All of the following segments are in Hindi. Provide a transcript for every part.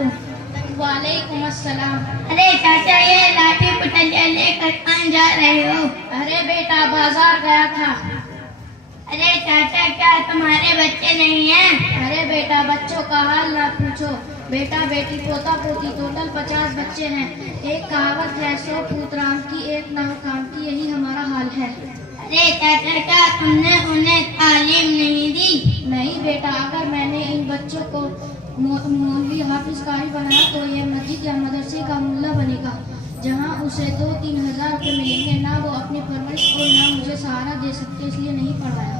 वबरकातुहू। वालेकुम अस्सलाम। अरे चाचा, ये लाठी पटलिया लेकर कहाँ जा रहे हो? अरे बेटा बाजार गया था। अरे चाचा, क्या तुम्हारे बच्चे नहीं हैं? अरे बेटा बच्चों का हाल ना पूछो। बेटा बेटी पोता पोती टोटल 50 बच्चे हैं। एक कहावत है 100 पूत राम की, एक नाव काम की, यही हमारा हाल है। अरे चाचा, क्या तुमने उन्हें तालीम नहीं दी? नहीं बेटा, अगर मैंने इन बच्चों को मौलवी हाफिज कारी बनाया तो ये मस्जिद या मदरसे का मुल्ला बनेगा, जहाँ उसे 2-3 हजार रुपये मिलेंगे। ना वो अपनी परवरिश और ना मुझे सहारा दे सकते, इसलिए नहीं पढ़ाया।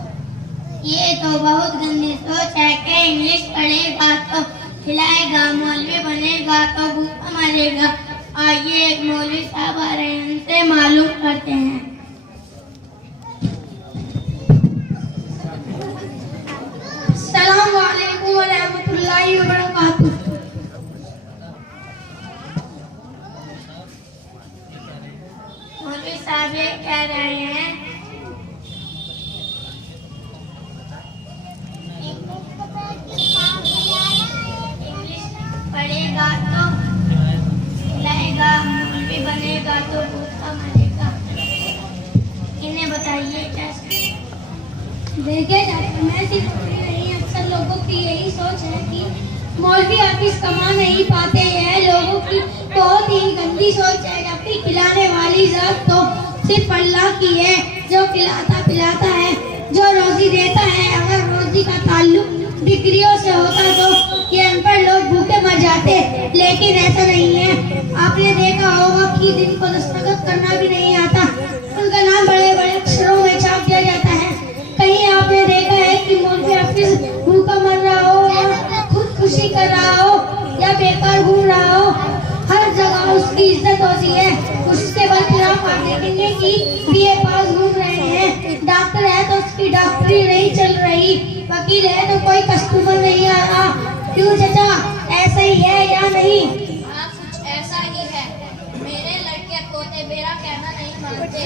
ये तो बहुत गंदी सोच है कि इंग्लिश पढ़ेगा तो खिलाएगा, मौलवी बनेगा तो भूखा मरेगा। आइए एक मौलवी साहब आ रहे हैं, उनसे मालूम करते हैं। अस्सलाम वालेकुम व रहमतुल्लाहि व बरकातुहू। मौलवी साहब ये कह रहे हैं पढ़ेगा तो खिलाएगा, मौलवी बनेगा तो भूखा मरेगा। इन्हें बताइए कैसे? देखिए चाचा, मैं सिर्फ नहीं, अक्सर लोगों की यही सोच है कि मौलवी हाफिज कमा नहीं पाते हैं। लोगों की बहुत ही गंदी सोच है, जबकि खिलाने वाली जात तो सिर्फ अल्लाह की है, जो खिलाता पिलाता है, जो रोजी देता है। अगर रोजी का ताल्लुक डिग्रियों से होता तो ये अनपढ़ लोग भूखे मर जाते, लेकिन ऐसा नहीं है। आपने देखा होगा कि जिनको दस्तखत करना भी नहीं आता, उनका नाम बड़े बड़े अक्षरों में छाप दिया जाता है। कहीं आपने देखा है कि मौलवी हाफिज भूखा मर रहा हो या खुदकुशी कर रहा हो या बेकार घूम रहा हो? हर जगह उसकी इज्जत होती है। उसके खिलाफ आप देखेंगे कि बीए पास घूम रहे हैं, डॉक्टर है तो उसकी डॉक्टरी नहीं चल रही, वकील है तो कोई कस्टमर नहीं आ रहा। क्यों चाचा, ऐसा ही है या नहीं? हाँ, कुछ ऐसा ही है। मेरे लड़के पोते मेरा कहना नहीं मानते।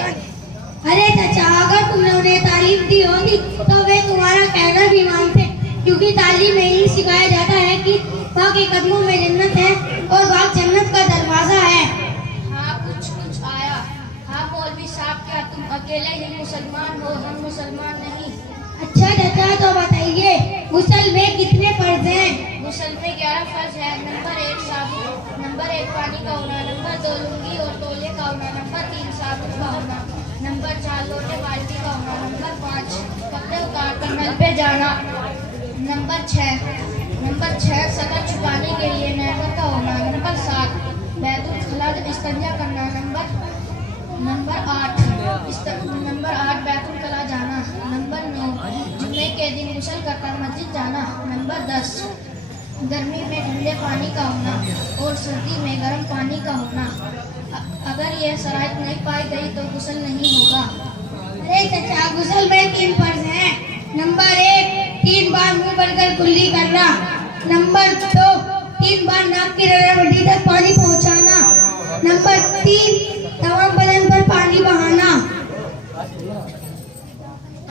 अरे चाचा, अगर तुमने उन्हें तालीम दी होगी तो वे तुम्हारा कहना भी मानते, क्योंकि तालीम में ही सिखाया जाता है कि माँ के कदमों में जन्नत है और बाग जन्नत का दरवाजा है। हाँ, कुछ आया। हाँ मौलवी साहब, क्या तुम अकेले ही मुसलमान हो? हम मुसलमान नहीं। अच्छा चाचा, तो बताइए गुस्ल में कितने फर्ज हैं? गुस्ल में 11 फर्ज है। नंबर 1 साबुन, नंबर 1 पानी का होना, नंबर 2 लुंगी और तौलिए का होना, नंबर 3 साबुन का होना, नंबर 4 लोटे बाल्टी का होना, नंबर 5 कपड़े उतार कर नल पे जाना, नंबर 6 शकल छुपाने के लिए नहर का होना, नंबर 7 बैतुल खला इस्तंजा करना, नंबर 8 बैतुल खला जाना, नंबर 9 जुम्मे के दिन गुस्ल करकर मस्जिद जाना, नंबर 10 गर्मी में ठंडे पानी का होना और सर्दी में गर्म पानी का होना। अगर यह शराइत नहीं पाई गई तो गुस्ल नहीं होगा। अरे चाचा, गुस्ल में 3 फर्ज हैं। नंबर 1 3 बार मुंह भरकर कुल्ली करना, नंबर 2 3 बार नाक की रड़बड़ी तक पानी पहुंचाना, नंबर 3 तमाम बदन पर पानी बहाना।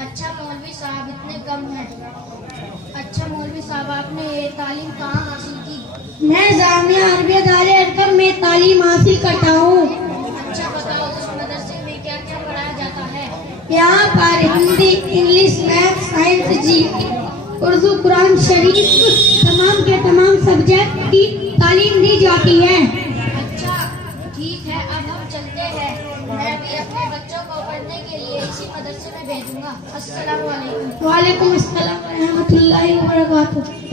अच्छा मौलवी साहब, इतने कम है। अच्छा मौलवी साहब, आपने ये तालीम कहाँ हासिल की? मैं जामिया अरबिया दारे अरकम में तालीम हासिल करता हूँ। अच्छा बताओ, उस मदरसे में क्या क्या पढ़ाया जाता है? यहाँ पर Hindi, English, math, science, GK, Urdu, Quran Sharif, तमाम के तमाम सब्जेक्ट की तालीम दी जाती है। अच्छा ठीक है, अब हम चलते हैं। मैं भी अपने बच्चों को पढ़ने के लिए इसी मदरसे में भेजूंगा। अस्सलाम वालेकुम। वालेकुम अस्सलाम व रहमतुल्लाहि व बरकातुहू।